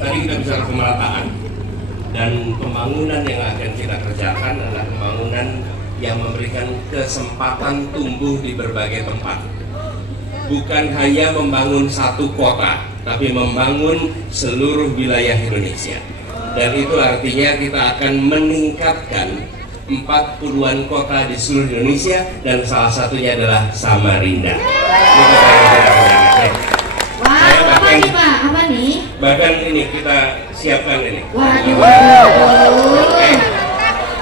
tadi kita bicara pemerataan, dan pembangunan yang akan kita kerjakan adalah pembangunan yang memberikan kesempatan tumbuh di berbagai tempat. Bukan hanya membangun satu kota, tapi membangun seluruh wilayah Indonesia. Dan itu artinya kita akan meningkatkan 40-an kota di seluruh Indonesia, dan salah satunya adalah Samarinda. Ini kita yang kita kerjakan. Wah, apa nih Pak? Apa nih? Bahkan ini kita siapkan ini. Waduh.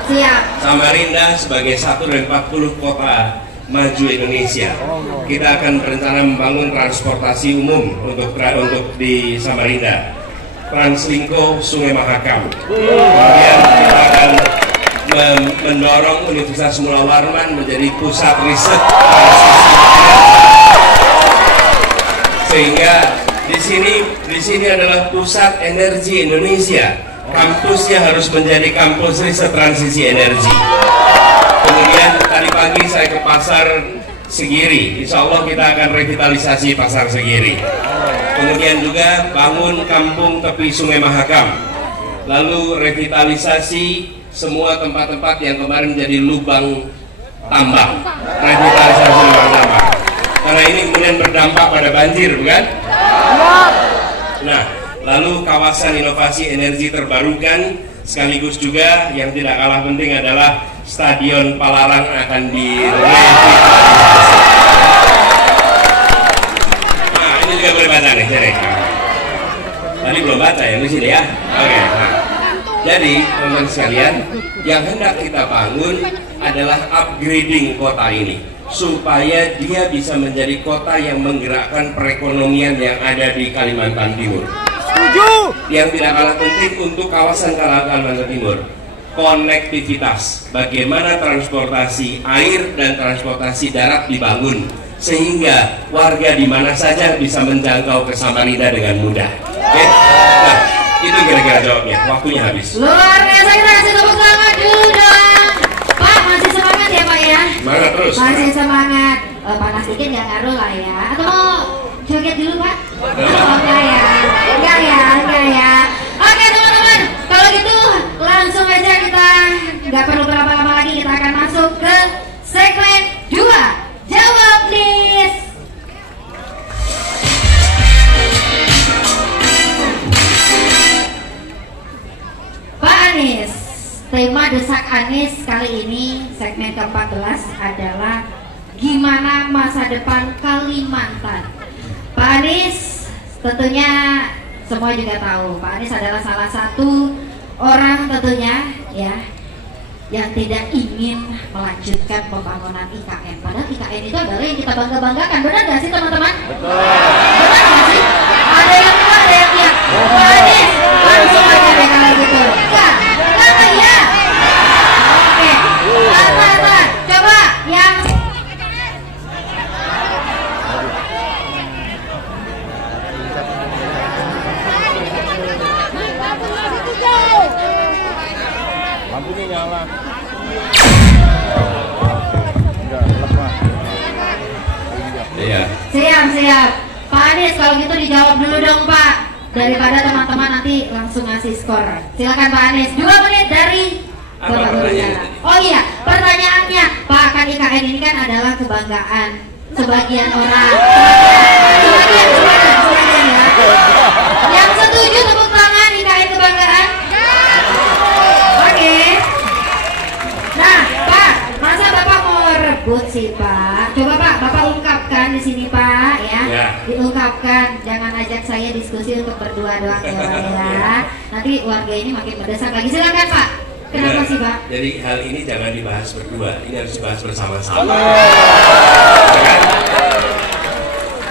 Siap. Samarinda sebagai satu dari 40 kota maju Indonesia. Kita akan berencana membangun transportasi umum untuk di Samarinda. Translingko Sungai Mahakam. Kemudian kita akan mendorong Universitas Mula Warman menjadi pusat riset sehingga di sini adalah pusat energi Indonesia. Kampusnya harus menjadi kampus riset transisi energi. Kemudian tadi pagi saya ke pasar Segiri, insya Allah kita akan revitalisasi pasar Segiri. Kemudian juga bangun kampung tepi Sungai Mahakam. Lalu revitalisasi semua tempat-tempat yang kemarin jadi lubang tambang. Revitalisasi lubang tambang. Karena ini kemudian berdampak pada banjir, bukan? Nah, lalu kawasan inovasi energi terbarukan, sekaligus juga yang tidak kalah penting adalah Stadion Palaran akan direvitalisasi. Nah, ini juga boleh baca nih, jadi. Tadi belum baca ya, di sini ya. Oke. Nah, jadi teman-teman sekalian, yang hendak kita bangun adalah upgrading kota ini, supaya dia bisa menjadi kota yang menggerakkan perekonomian yang ada di Kalimantan Timur. Yang tidak kalah penting untuk kawasan Kalimantan Timur, konektivitas, bagaimana transportasi air dan transportasi darat dibangun sehingga warga di mana saja bisa menjangkau ke Samarinda dengan mudah. Oke? Nah, itu kira-kira jawabnya. Waktunya habis. Luar biasa, kita kasih tepuk tangan dulu dong. Pak, masih semangat ya Pak ya? Semangat terus. Masih semangat. Panas dikit nggak ngaruh lah ya. Atau mau joget dulu Pak? Enggak ya, enggak ya. Oke teman-teman, kalau gitu langsung aja kita nggak perlu berlama-lama lagi, kita akan masuk ke segmen 2. Jawab please. Pak Anies, tema Desak Anies kali ini segmen ke-14 adalah gimana masa depan Kalimantan. Pak Anies tentunya semua juga tahu Pak Anies adalah salah satu orang tentunya ya yang tidak ingin melanjutkan pembangunan IKN. Padahal IKN itu adalah yang kita bangga-banggakan. Benar gak sih teman-teman? Benar gak sih? Ada yang enggak, ada yang iya. Pak Anies langsung aja deh kalau gitu. Enggak ya? Oke. Tahan. Coba yang lampunya nyala. Iya. Siap. Pak Anies kalau gitu dijawab dulu dong Pak, daripada teman-teman nanti langsung ngasih skor. Silakan Pak Anies, 2 menit dari Bapak berbicara. Oh iya, pertanyaannya Pak, kan IKN ini kan adalah kebanggaan sebagian orang. Sebagian ya. Yang setuju tepuk tangan, IKN kebanggaan. Oke. Nah, Pak, masa Bapak mau rebut sih Pak? Coba Pak, Bapak ungkapkan di sini Pak ya. Diungkapkan, jangan ajak saya diskusi untuk berdua doang ya. Nanti warga ini makin mendesak lagi. Silakan Pak. Kenapa sih Pak? Jadi hal ini jangan dibahas berdua, ini harus dibahas bersama-sama.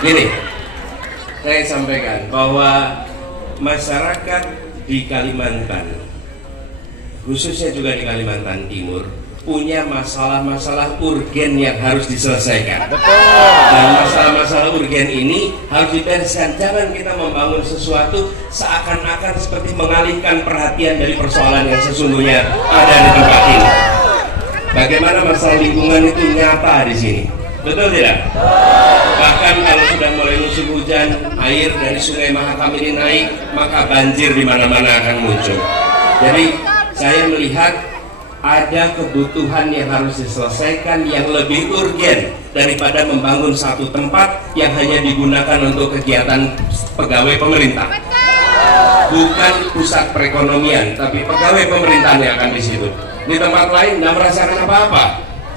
Gini, saya sampaikan bahwa masyarakat di Kalimantan, khususnya juga di Kalimantan Timur, punya masalah-masalah urgen yang harus diselesaikan. Dan masalah-masalah urgen ini harus dibereskan. Jangan kita membangun sesuatu seakan-akan seperti mengalihkan perhatian dari persoalan yang sesungguhnya ada di tempat ini. Bagaimana masalah lingkungan itu nyata di sini, betul tidak? Bahkan kalau sudah mulai musim hujan, air dari Sungai Mahakam ini naik, maka banjir di mana-mana akan muncul. Jadi saya melihat ada kebutuhan yang harus diselesaikan yang lebih urgen daripada membangun satu tempat yang hanya digunakan untuk kegiatan pegawai pemerintah. Bukan pusat perekonomian, tapi pegawai pemerintahan yang akan di situ. Di tempat lain nggak merasakan apa-apa.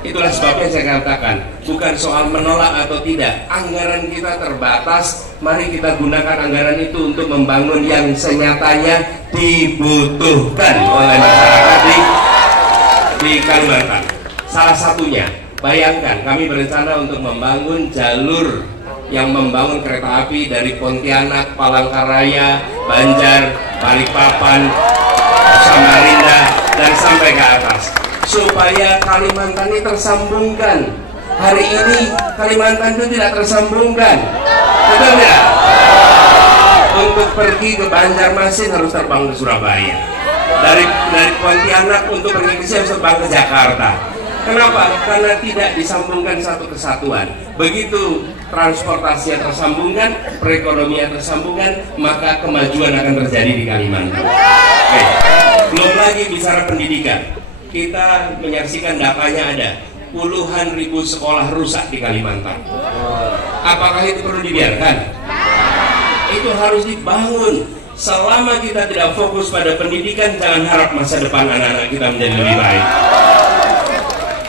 Itulah sebabnya saya katakan, bukan soal menolak atau tidak. Anggaran kita terbatas, mari kita gunakan anggaran itu untuk membangun yang senyatanya dibutuhkan oleh masyarakat di Kalimantan. Salah satunya, bayangkan kami berencana untuk membangun jalur yang membangun kereta api dari Pontianak, Palangkaraya, Banjar, Balikpapan, Samarinda, dan sampai ke atas, supaya Kalimantan ini tersambungkan. Hari ini Kalimantan itu tidak tersambungkan, betul tidak? Untuk pergi ke Banjarmasin harus terbang ke Surabaya. Dari Pontianak untuk pergi ke sini harus terbang ke Jakarta. Kenapa? Karena tidak disambungkan satu kesatuan. Begitu transportasinya tersambungkan, perekonomian tersambungkan, maka kemajuan akan terjadi di Kalimantan. Oke. Belum lagi bicara pendidikan. Kita menyaksikan datanya ada puluhan ribu sekolah rusak di Kalimantan. Apakah itu perlu dibiarkan? Itu harus dibangun. Selama kita tidak fokus pada pendidikan, jangan harap masa depan anak-anak kita menjadi lebih baik.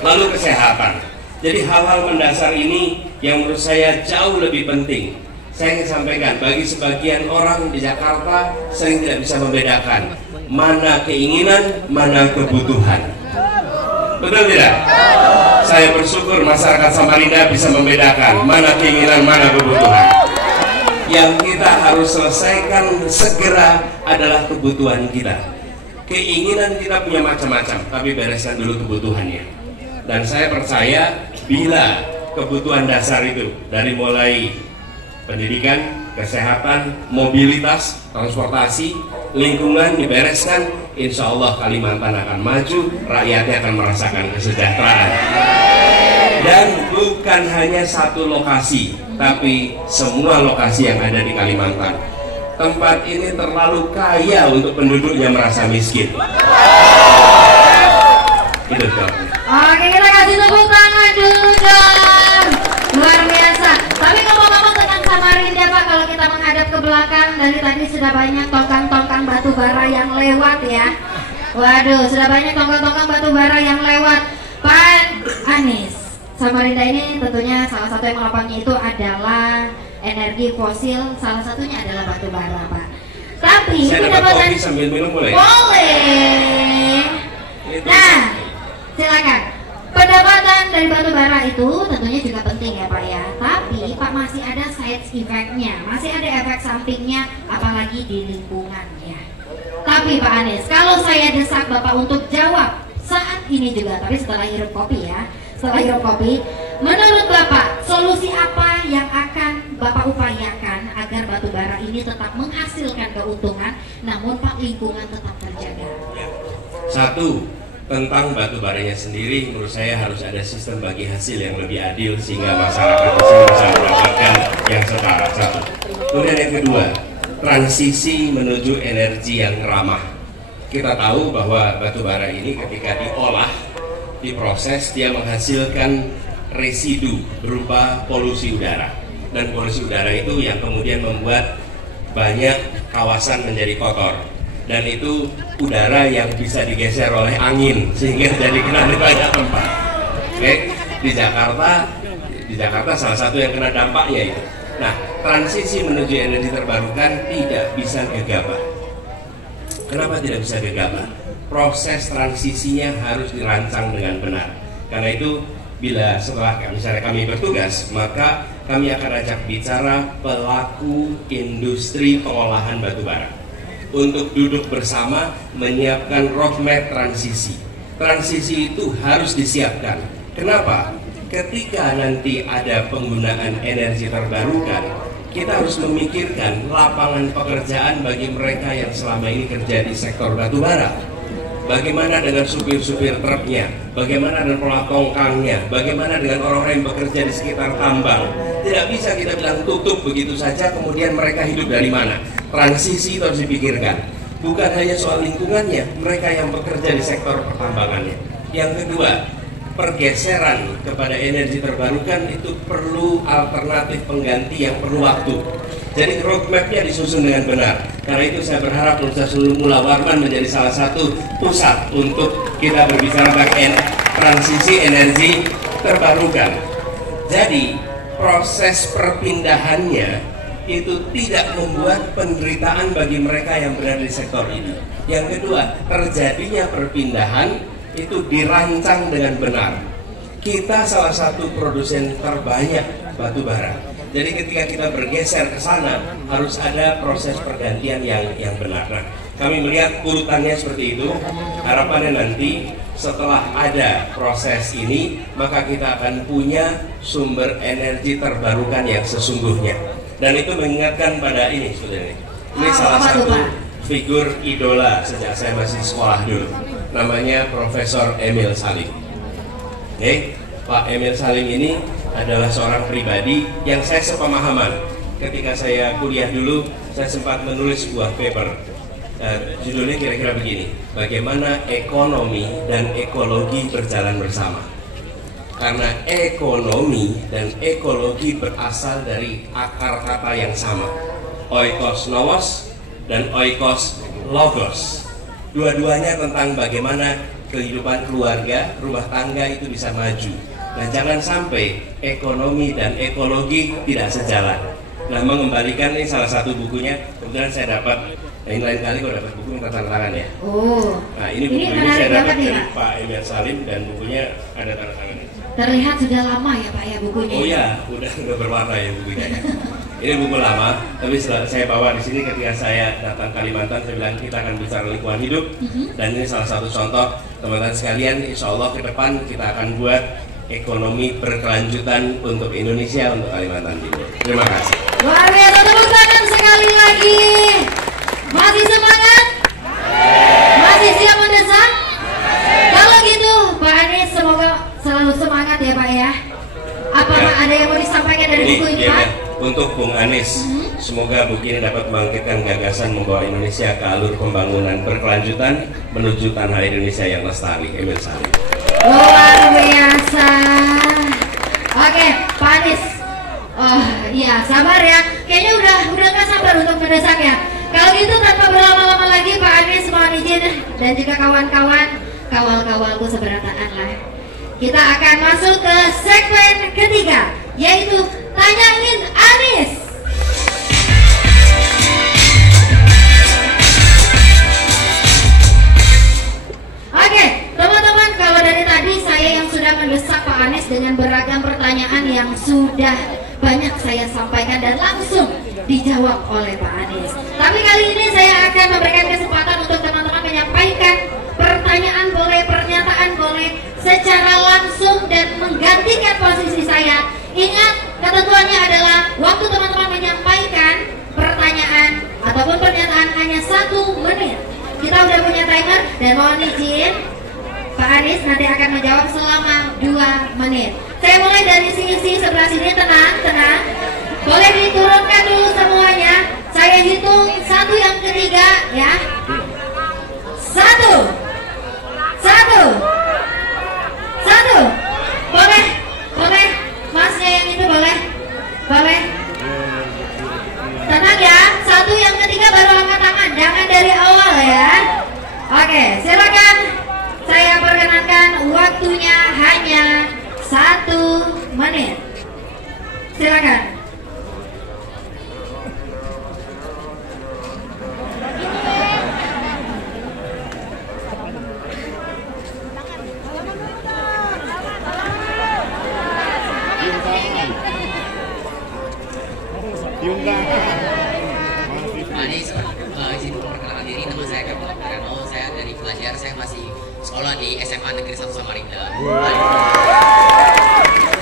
Lalu kesehatan. Jadi hal-hal mendasar ini yang menurut saya jauh lebih penting. Saya ingin sampaikan, bagi sebagian orang di Jakarta sering tidak bisa membedakan mana keinginan, mana kebutuhan. Betul tidak? Saya bersyukur masyarakat Samarinda bisa membedakan mana keinginan, mana kebutuhan. Yang kita harus selesaikan segera adalah kebutuhan kita. Keinginan kita punya macam-macam, tapi bereskan dulu kebutuhannya. Dan saya percaya bila kebutuhan dasar itu dari mulai pendidikan, kesehatan, mobilitas, transportasi, lingkungan dibereskan, insya Allah Kalimantan akan maju, rakyatnya akan merasakan kesejahteraan. Dan bukan hanya satu lokasi, tapi semua lokasi yang ada di Kalimantan. Tempat ini terlalu kaya untuk penduduknya merasa miskin. Itu jawabnya. Oke, kita kasih tepuk tangan dulu dong. Luar biasa. Tapi ngomong-ngomong tentang Samarinda Pak, kalau kita menghadap ke belakang, dari tadi sudah banyak tongkang-tongkang batu bara yang lewat ya. Waduh, sudah banyak tongkang-tongkang batu bara yang lewat. Pak Anies, Samarinda ini tentunya salah satu yang melapangnya itu adalah energi fosil, salah satunya adalah batu bara Pak. Tapi saya dapat kopi sambil minum boleh? Boleh. Nah, silakan. Pendapatan dari batu bara itu tentunya juga penting ya Pak ya. Tapi Pak masih ada side effect-nya, masih ada efek sampingnya, apalagi di lingkungan ya. Tapi Pak Anies, kalau saya desak Bapak untuk jawab saat ini juga, tapi setelah hirup kopi ya, setelah hirup kopi, menurut Bapak solusi apa yang akan Bapak upayakan agar batu bara ini tetap menghasilkan keuntungan, namun Pak lingkungan tetap terjaga? Satu, tentang batu baranya sendiri, menurut saya harus ada sistem bagi hasil yang lebih adil sehingga masyarakat bisa mendapatkan yang setara. Satu. Kemudian yang kedua, transisi menuju energi yang ramah. Kita tahu bahwa batu bara ini ketika diolah, diproses, dia menghasilkan residu berupa polusi udara. Dan polusi udara itu yang kemudian membuat banyak kawasan menjadi kotor. Dan itu udara yang bisa digeser oleh angin sehingga jadi kena di banyak tempat. Oke, di Jakarta salah satu yang kena dampaknya itu. Nah, transisi menuju energi terbarukan tidak bisa gegabah. Kenapa tidak bisa gegabah? Proses transisinya harus dirancang dengan benar. Karena itu bila setelah misalnya kami bertugas, maka kami akan ajak bicara pelaku industri pengolahan batubara untuk duduk bersama menyiapkan roadmap transisi. Transisi itu harus disiapkan. Kenapa? Ketika nanti ada penggunaan energi terbarukan, kita harus memikirkan lapangan pekerjaan bagi mereka yang selama ini kerja di sektor batubara. Bagaimana dengan supir-supir truknya? Bagaimana dengan pola tongkangnya? Bagaimana dengan orang-orang yang bekerja di sekitar tambang? Tidak bisa kita bilang tutup begitu saja, kemudian mereka hidup dari mana? Transisi itu harus dipikirkan. Bukan hanya soal lingkungannya, mereka yang bekerja di sektor pertambangannya. Yang kedua, pergeseran kepada energi terbarukan itu perlu alternatif pengganti yang perlu waktu. Jadi roadmap-nya disusun dengan benar. Karena itu saya berharap Universitas Mula Warman menjadi salah satu pusat untuk kita berbicara tentang transisi energi terbarukan. Jadi proses perpindahannya itu tidak membuat penderitaan bagi mereka yang berada di sektor ini. Yang kedua, terjadinya perpindahan itu dirancang dengan benar. Kita salah satu produsen terbanyak batu bara. Jadi ketika kita bergeser ke sana harus ada proses pergantian yang benar. Nah, kami melihat urutannya seperti itu. Harapannya nanti setelah ada proses ini, maka kita akan punya sumber energi terbarukan yang sesungguhnya. Dan itu mengingatkan pada ini, saudara. Ini salah satu figur idola sejak saya masih sekolah dulu. Namanya Profesor Emil Salim. Oke, Pak Emil Salim ini adalah seorang pribadi yang saya sepemahaman. Ketika saya kuliah dulu, saya sempat menulis sebuah paper. Judulnya kira-kira begini: bagaimana ekonomi dan ekologi berjalan bersama. Karena ekonomi dan ekologi berasal dari akar kata yang sama, oikos novos dan oikos logos. Dua-duanya tentang bagaimana kehidupan keluarga, rumah tangga itu bisa maju. Nah, jangan sampai ekonomi dan ekologi tidak sejalan. Nah, mengembalikan ini salah satu bukunya. Kemudian saya dapat, lain kali kalau dapat buku minta tanda tangan ya. Oh. Nah, ini buku ini saya dapat dari Pak Emil Salim dan bukunya ada tanda tangannya. Terlihat sudah lama ya Pak ya bukunya. Oh ya, udah berwarna ya bukunya. Ini buku lama, tapi saya bawa di sini ketika saya datang Kalimantan. Saya bilang kita akan bicara lingkungan hidup, dan ini salah satu contoh teman-teman sekalian. Insya Allah ke depan kita akan buat ekonomi berkelanjutan untuk Indonesia, untuk Kalimantan Timur. Terima kasih. Luar biasa, tepuk tangan sekali lagi. Masih semangat? Masih siap mendesak? Kalau gitu, Pak Anies semoga selalu semangat ya Pak ya. Apakah ada yang mau disampaikan dari buku ini Pak? Untuk Bung Anies, semoga buku ini dapat membangkitkan gagasan membawa Indonesia ke alur pembangunan berkelanjutan menuju tanah Indonesia yang lestari. Emil Salim. Luar biasa. Oke, Pak Anies. Oh iya, sabar ya. Kayaknya udah nggak sabar untuk mendesak ya. Kalau gitu tanpa berlama-lama lagi Pak Anies mohon izin dan juga kawan-kawan, kawal-kawalku seberataan lah. Kita akan masuk ke segmen ketiga, yaitu Tanyain Anies. Oke, teman-teman, kalau dari tadi saya yang sudah mendesak Pak Anies dengan beragam pertanyaan yang sudah banyak saya sampaikan dan langsung dijawab oleh Pak Anies. Tapi kali ini saya akan memberikan kesempatan untuk teman-teman menyampaikan pertanyaan boleh, pernyataan boleh, secara langsung dan menggantikan posisi saya. Ingat, ketentuannya adalah waktu teman-teman menyampaikan pertanyaan ataupun pernyataan hanya 1 menit. Kita udah punya timer dan mohon izin Pak Anies nanti akan menjawab selama 2 menit. Saya mulai dari sisi sebelah sini, tenang. Boleh diturunkan dulu semuanya. Saya hitung 1 yang ketiga ya. 1. Boleh. Masnya yang itu boleh. Tenang ya. 1 yang ketiga baru angkat tangan. Jangan dari awal ya. Oke, silakan. Saya perkenankan waktunya hanya 1 menit. Silakan. Izin memperkenalkan diri, nama saya Kapol Karano. Saya dari pelajar, saya masih sekolah di SMA Negeri 1 Samarinda.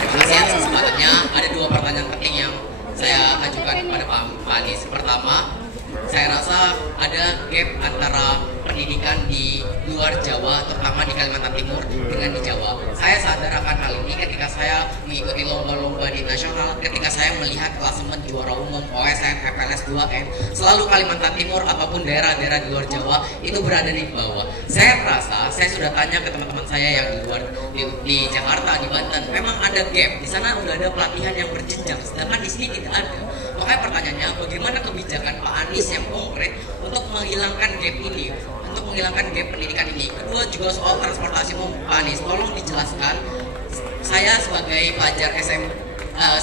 Terima kasih atas kesempatannya. Ada 2 pertanyaan penting yang saya ajukan kepada Pak Anies. Pertama, Saya rasa ada gap antara pendidikan di luar Jawa, terutama di Kalimantan Timur, dengan di Jawa. Saya sadar akan hal ini ketika saya mengikuti lomba-lomba di nasional, ketika saya melihat klasemen juara umum OSN, FLS 2N, selalu Kalimantan Timur ataupun daerah-daerah di luar Jawa itu berada di bawah. Saya merasa, saya sudah tanya ke teman-teman saya yang di luar, di Jakarta, di Banten, memang ada gap. Di sana udah ada pelatihan yang berjenjang, sedangkan di sini tidak ada. Makanya pertanyaannya, bagaimana kebijakan Pak Anies yang konkret untuk menghilangkan gap ini, untuk menghilangkan gap pendidikan ini? Kedua juga soal transportasi umum, Pak Anies, tolong dijelaskan. Saya sebagai pelajar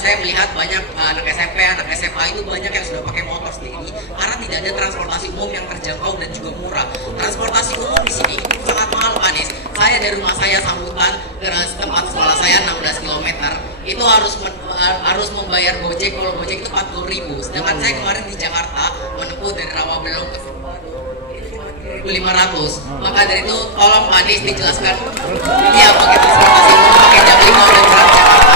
saya melihat banyak anak SMP, anak SMA itu banyak yang sudah pakai motor sendiri karena tidak ada transportasi umum yang terjangkau dan juga murah. Transportasi umum di sini itu sangat mahal, Pak Anies. Saya dari rumah saya Sambutan ke tempat sekolah saya 16 km itu harus membayar Gojek. Kalau Gojek itu 40.000, sedangkan saya kemarin di Jakarta menempuh dari Rawabelong ke 1.500. Maka dari itu tolong Pak Anies dijelaskan ini apa gitu transportasi umum pakai jam 5 udah berangkat Jakarta.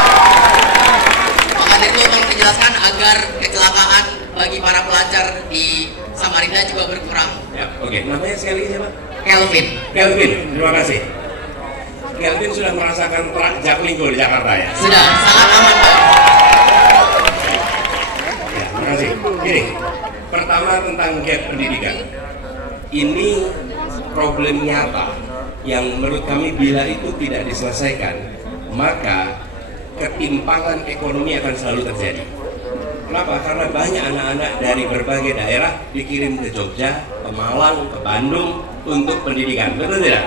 Maka dari itu tolong dijelaskan agar kecelakaan bagi para pelajar di Samarinda juga berkurang. Ya, oke. Namanya sekali siapa? Kelvin. Kelvin, terima kasih. Kelvin sudah merasakan Jaklingko di Jakarta ya? Sudah, sangat aman Pak. Ya, terima kasih. Gini, pertama tentang gap pendidikan. Ini problem nyata yang menurut kami bila itu tidak diselesaikan, maka ketimpangan ekonomi akan selalu terjadi. Kenapa? Karena banyak anak-anak dari berbagai daerah dikirim ke Jogja, ke Malang, ke Bandung untuk pendidikan, betul tidak?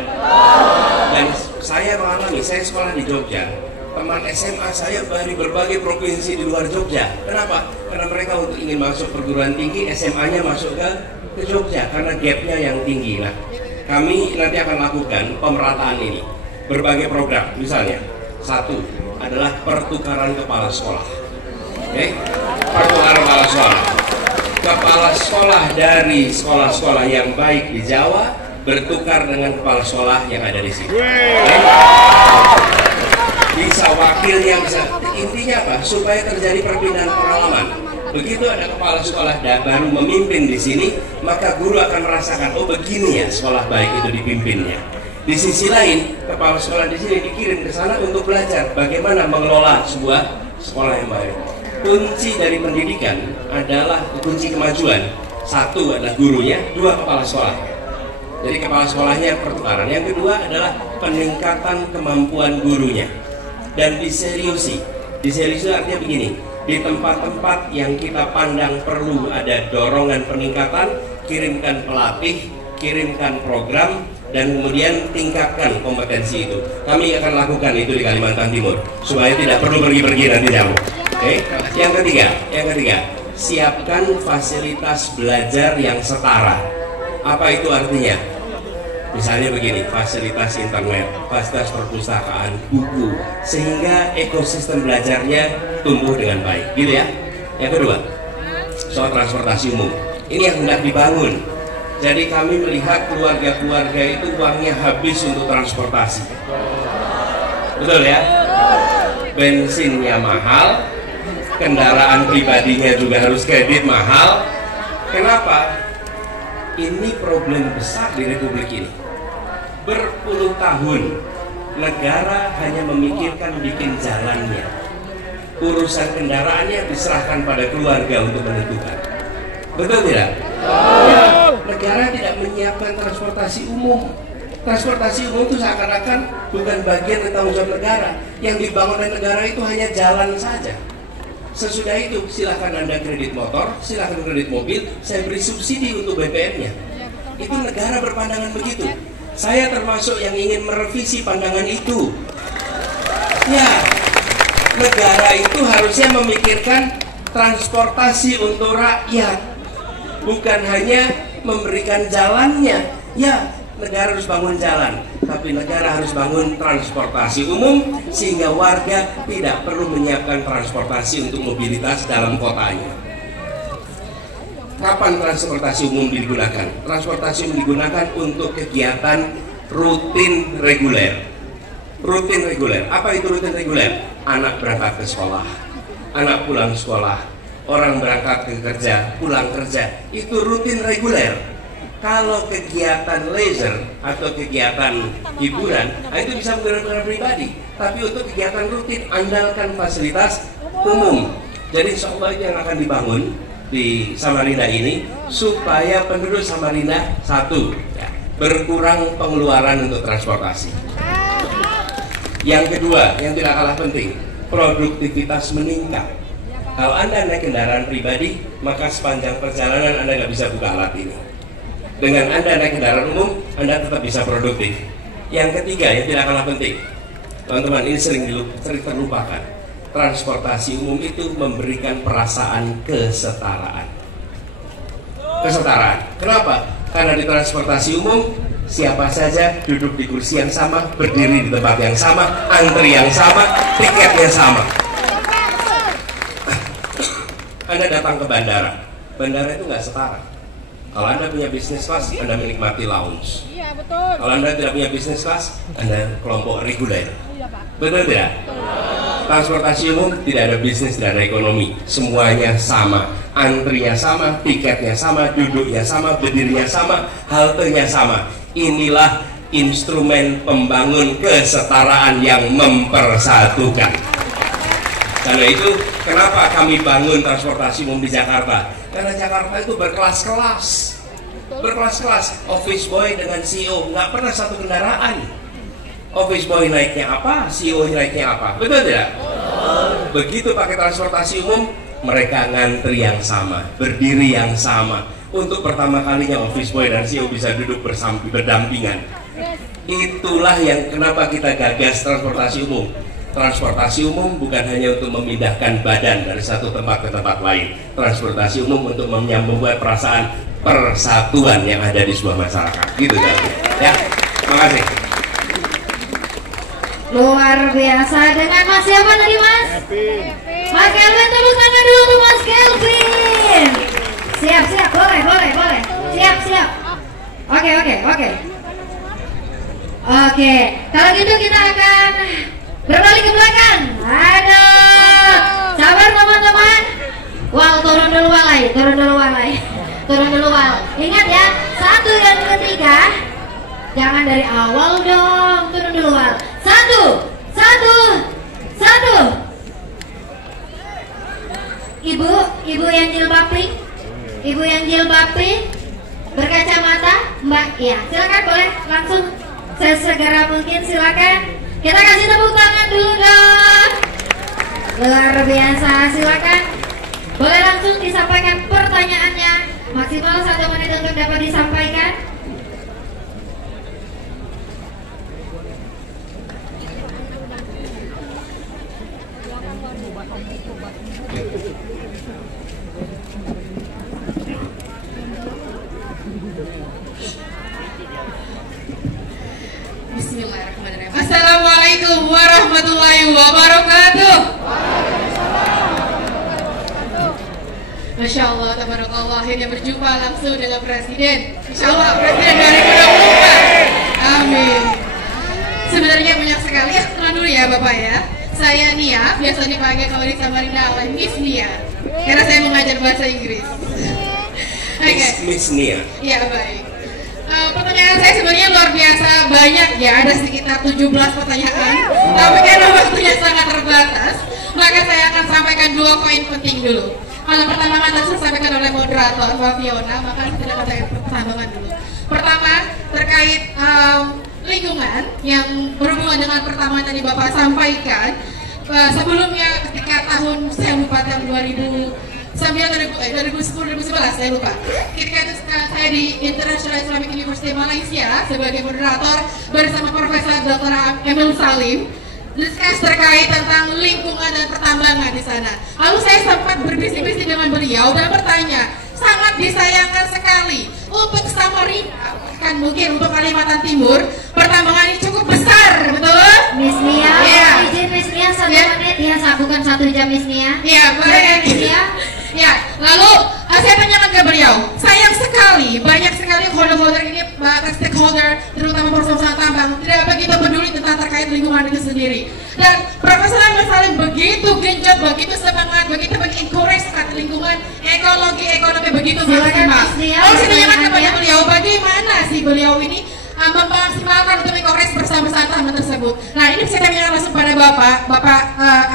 Dan saya mengalami, saya sekolah di Jogja, teman SMA saya dari berbagai provinsi di luar Jogja. Kenapa? Karena mereka untuk ingin masuk perguruan tinggi, SMA-nya masuk ke Jogja karena gapnya yang tinggi. Nah, kami nanti akan lakukan pemerataan ini, berbagai program. Misalnya, satu adalah pertukaran kepala sekolah. Oke, pertukaran kepala sekolah. Kepala sekolah dari sekolah-sekolah yang baik di Jawa bertukar dengan kepala sekolah yang ada di sini. Bisa wakilnya, bisa. Intinya apa? Supaya terjadi perpindahan pengalaman. Begitu ada kepala sekolah baru memimpin di sini, maka guru akan merasakan, oh begini ya sekolah baik itu dipimpinnya. Di sisi lain, kepala sekolah di sini dikirim ke sana untuk belajar bagaimana mengelola sebuah sekolah yang baik. Kunci dari pendidikan adalah kunci kemajuan. Satu adalah gurunya, dua kepala sekolah. Jadi kepala sekolahnya pertukaran. Yang kedua adalah peningkatan kemampuan gurunya dan diseriusi. Diseriusi artinya begini, di tempat-tempat yang kita pandang perlu ada dorongan peningkatan, kirimkan pelatih, kirimkan program, dan kemudian tingkatkan kompetensi itu. Kami akan lakukan itu di Kalimantan Timur supaya tidak perlu pergi-pergi nanti jauh. Oke. Yang ketiga, siapkan fasilitas belajar yang setara. Apa itu artinya? Misalnya begini, fasilitas internet, fasilitas perpustakaan, buku, sehingga ekosistem belajarnya tumbuh dengan baik, gitu ya. Yang kedua, soal transportasi umum. Ini yang hendak dibangun. Jadi kami melihat keluarga-keluarga itu uangnya habis untuk transportasi. Betul ya? Bensinnya mahal, kendaraan pribadinya juga harus kredit mahal. Kenapa? Ini problem besar di Republik ini. Berpuluh tahun negara hanya memikirkan bikin jalannya. Urusan kendaraannya diserahkan pada keluarga untuk menentukan. Betul tidak? Negara tidak menyiapkan transportasi umum. Transportasi umum itu seakan-akan bukan bagian dari tanggung jawab negara. Yang dibangun oleh negara itu hanya jalan saja. Sesudah itu silakan Anda kredit motor, silakan kredit mobil, saya beri subsidi untuk BBM-nya. Itu negara berpandangan begitu. Saya termasuk yang ingin merevisi pandangan itu. Ya, negara itu harusnya memikirkan transportasi untuk rakyat, bukan hanya memberikan jalannya. Ya, negara harus bangun jalan, tapi negara harus bangun transportasi umum sehingga warga tidak perlu menyiapkan transportasi untuk mobilitas dalam kotanya. Kapan transportasi umum digunakan? Transportasi umum digunakan untuk kegiatan rutin reguler. Rutin reguler. Apa itu rutin reguler? Anak berangkat ke sekolah, anak pulang sekolah, orang berangkat ke kerja, pulang kerja, itu rutin reguler. Kalau kegiatan leisure atau kegiatan hiburan, itu bisa menggunakan pribadi. Tapi untuk kegiatan rutin, andalkan fasilitas umum. Jadi insya Allah yang akan dibangun di Samarinda ini supaya penduduk Samarinda satu, berkurang pengeluaran untuk transportasi. Yang kedua, yang tidak kalah penting, produktivitas meningkat. Kalau Anda naik kendaraan pribadi, maka sepanjang perjalanan Anda nggak bisa buka alat ini. Dengan Anda naik kendaraan umum, Anda tetap bisa produktif. Yang ketiga, yang tidak kalah penting, teman-teman, ini sering terlupakan. Transportasi umum itu memberikan perasaan kesetaraan. Kesetaraan. Kenapa? Karena di transportasi umum, siapa saja duduk di kursi yang sama, berdiri di tempat yang sama, antri yang sama, tiketnya sama. Anda datang ke bandara, bandara itu nggak setara. Kalau Anda punya bisnis kelas, Anda menikmati lounge. Iya, betul. Kalau Anda tidak punya bisnis kelas, Anda kelompok reguler. Betul tidak? Transportasi umum tidak ada bisnis, tidak ada ekonomi. Semuanya sama, antrinya sama, tiketnya sama, duduknya sama, berdirinya sama, haltenya sama. Inilah instrumen pembangun kesetaraan yang mempersatukan. Karena itu, kenapa kami bangun transportasi umum di Jakarta? Karena Jakarta itu berkelas-kelas. Berkelas-kelas. Office boy dengan CEO nggak pernah satu kendaraan. Office boy naiknya apa, CEO naiknya apa. Betul tidak? Begitu pakai transportasi umum, mereka ngantri yang sama, berdiri yang sama. Untuk pertama kalinya office boy dan CEO bisa duduk berdampingan. Itulah yang kenapa kita gagas transportasi umum. Transportasi umum bukan hanya untuk memindahkan badan dari satu tempat ke tempat lain. Transportasi umum untuk membuat perasaan persatuan yang ada di sebuah masyarakat. Gitu kan? Ya, makasih. Luar biasa. Dengan Mas siapa tadi Mas? Mas Kelvin, tepuk tangan dulu untuk Mas Kelvin. Siap, boleh. Siap. Oke. Oke, kalau gitu kita akan berbalik ke belakang. Aduh, sabar teman-teman. Turun dulu wal. Ingat ya, 1 dan 3. Jangan dari awal dong. Turun dulu wal. 1. Ibu yang jilbab pink. Ibu yang jilbab pink berkacamata, Mbak. Ya, silakan boleh langsung sesegera mungkin, silakan. Kita kasih tepuk tangan dulu dong. Luar biasa, silakan. Boleh langsung disampaikan pertanyaannya. Maksimal 1 menit untuk dapat disampaikan. Bismillahirrahmanirrahim. Assalamualaikum warahmatullahi wabarakatuh. Masya Allah, tabarakallah, akhirnya berjumpa langsung dengan Presiden. Insya Allah Presiden 2024. Amin. Sebenarnya banyak sekali. Kenal dulu ya Bapak ya. Saya Nia, biasa dipanggil kalau di Samarinda oleh Miss Nia, karena saya mengajar bahasa Inggris. Oke. Miss Nia. Ya baik. Pertanyaan saya sebenarnya luar biasa banyak ya, ada sekitar 17 pertanyaan. Tapi karena waktunya sangat terbatas, maka saya akan sampaikan 2 poin penting dulu. Kalau pertama akan disampaikan oleh moderator Mbak Fiona, maka tidak akan saya tambahkan dulu. Pertama terkait lingkungan yang berhubungan dengan pertama tadi Bapak sampaikan. Sebelumnya ketika tahun saya lupa tahun 2010-2011 saya lupa. Ketika itu saya di International Islamic University Malaysia sebagai moderator bersama Profesor Dr. Emil Salim, diskus terkait tentang lingkungan dan pertambangan di sana. Lalu saya sempat berbisik-bisik dengan beliau dan bertanya, sangat disayangkan sekali untuk Samarinda, kan mungkin untuk Kalimantan Timur, pertambangan ini cukup besar, betul? Miss Nia, ya. izin Miss Nia 1 menit ya, bukan 1 jam Miss Nia. Iya, boleh Miss Nia. Ya, lalu saya tanyakan ke beliau, sayang sekali banyak sekali holder-holder ini, stakeholder, terutama perusahaan tambang tidak begitu peduli tentang terkait lingkungan itu sendiri. Dan Profesor Ahmad saling begitu genjot, begitu semangat, begitu mengencourage saat lingkungan, ekologi, ekonomi begitu maksimal. Lalu saya tanyakan kepada beliau, bagaimana sih beliau ini memaksimalkan untuk mengencourage bersama-sama tahanan tersebut. Nah, ini bisa kami langsung pada Bapak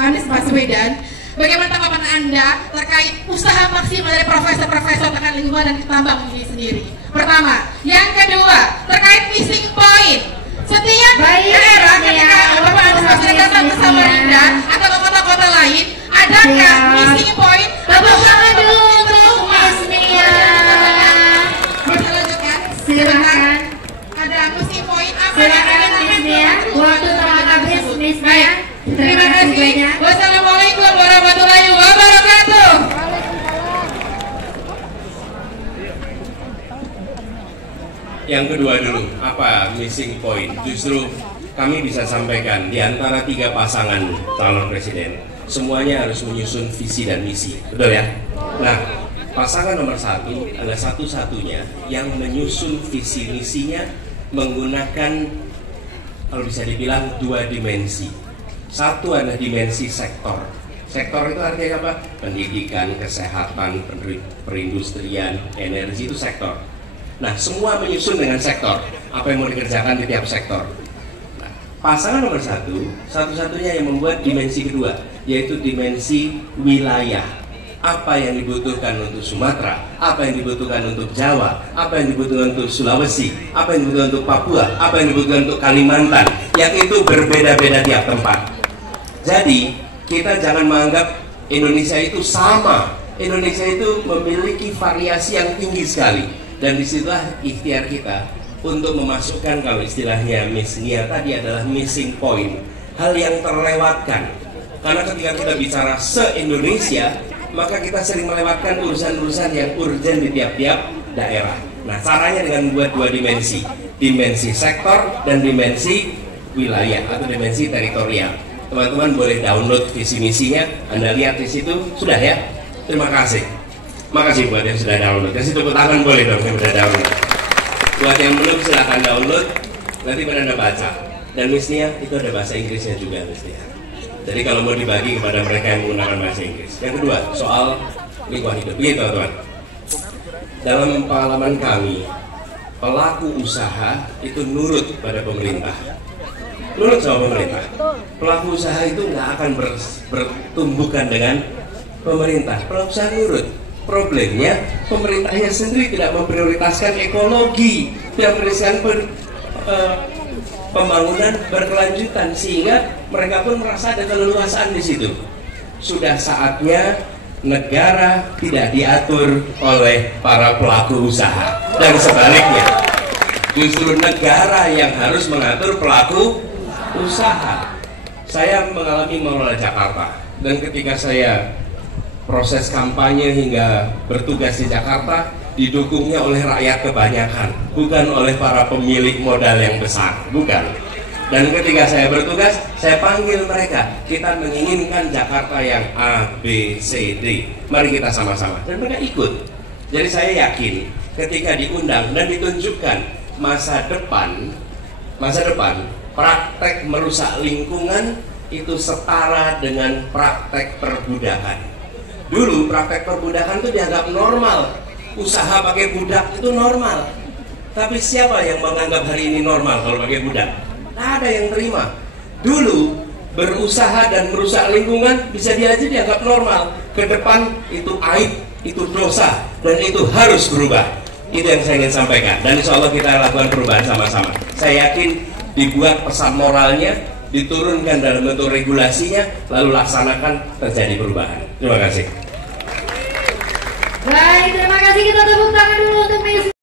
Anies Baswedan. Bagaimana tanggapan Anda terkait usaha maksimal dari profesor-profesor terkait lingkungan dan tambang ini sendiri? Pertama, yang kedua terkait missing point. Setiap daerah ketika Bapak Anies Baswedan datang ke Samarinda atau ke kota-kota lain, adakah missing point atau hal dulu untuk Mas Nia? Bisa lanjutkan? Silakan. Ada missing point apa? Silakan Miss Nia. Waktu telah habis Miss Nia. Terima kasih. Wassalamualaikum warahmatullahi wabarakatuh. Yang kedua dulu, apa missing point? Justru kami bisa sampaikan di antara 3 pasangan calon presiden, semuanya harus menyusun visi dan misi, betul ya? Nah, pasangan nomor 1 adalah satu-satunya yang menyusun visi misinya menggunakan, kalau bisa dibilang, 2 dimensi. Satu adalah dimensi sektor. Sektor itu artinya apa? Pendidikan, kesehatan, perindustrian, energi itu sektor. Nah, semua menyusun dengan sektor. Apa yang mau dikerjakan di tiap sektor. Nah, pasangan nomor 1, satu-satunya yang membuat dimensi kedua, yaitu dimensi wilayah. Apa yang dibutuhkan untuk Sumatera, apa yang dibutuhkan untuk Jawa, apa yang dibutuhkan untuk Sulawesi, apa yang dibutuhkan untuk Papua, apa yang dibutuhkan untuk Kalimantan, yang itu berbeda-beda tiap tempat. Jadi, kita jangan menganggap Indonesia itu sama. Indonesia itu memiliki variasi yang tinggi sekali. Dan disitulah ikhtiar kita untuk memasukkan, kalau istilahnya Miss Nia tadi, adalah missing point. Hal yang terlewatkan. Karena ketika kita bicara se-Indonesia, maka kita sering melewatkan urusan-urusan yang urgent di tiap-tiap daerah. Nah, caranya dengan membuat 2 dimensi. Dimensi sektor dan dimensi wilayah atau dimensi teritorial. Teman-teman boleh download visi misinya, Anda lihat di situ, sudah ya? Terima kasih. Makasih buat yang sudah download. Kasih tepuk tangan boleh dong yang sudah download. Buat yang belum silahkan download, nanti Anda baca. Dan Miss Nia itu ada bahasa Inggrisnya juga, Miss Nia. Jadi kalau mau dibagi kepada mereka yang menggunakan bahasa Inggris. Yang kedua, soal lingkungan hidup. Begini teman-teman. Dalam pengalaman kami, pelaku usaha itu nurut pada pemerintah. Nurut sama pemerintah. Pelaku usaha itu nggak akan bertumbukan dengan pemerintah. Pelaku usaha nurut. Problemnya pemerintahnya sendiri tidak memprioritaskan ekologi, tidak memprioritaskan pembangunan berkelanjutan, sehingga mereka pun merasa ada keleluasaan di situ. Sudah saatnya negara tidak diatur oleh para pelaku usaha dan sebaliknya. Justru negara yang harus mengatur pelaku usaha. Saya mengalami mengelola Jakarta, dan ketika saya proses kampanye hingga bertugas di Jakarta, didukungnya oleh rakyat kebanyakan, bukan oleh para pemilik modal yang besar, bukan. Dan ketika saya bertugas, saya panggil mereka, kita menginginkan Jakarta yang A, B, C, D, mari kita sama-sama. Dan mereka ikut. Jadi saya yakin ketika diundang dan ditunjukkan masa depan praktek merusak lingkungan itu setara dengan praktek perbudakan. Dulu praktek perbudakan itu dianggap normal. Usaha pakai budak itu normal. Tapi siapa yang menganggap hari ini normal kalau pakai budak? Tidak ada yang terima. Dulu berusaha dan merusak lingkungan bisa dianggap normal. Ke depan itu aib, itu dosa, dan itu harus berubah. Itu yang saya ingin sampaikan. Dan insya Allah kita lakukan perubahan sama-sama. Saya yakin dibuat pesan moralnya, diturunkan dalam bentuk regulasinya, lalu laksanakan, terjadi perubahan. Terima kasih. Baik, terima kasih. Kita tepuk tangan dulu untuk Miss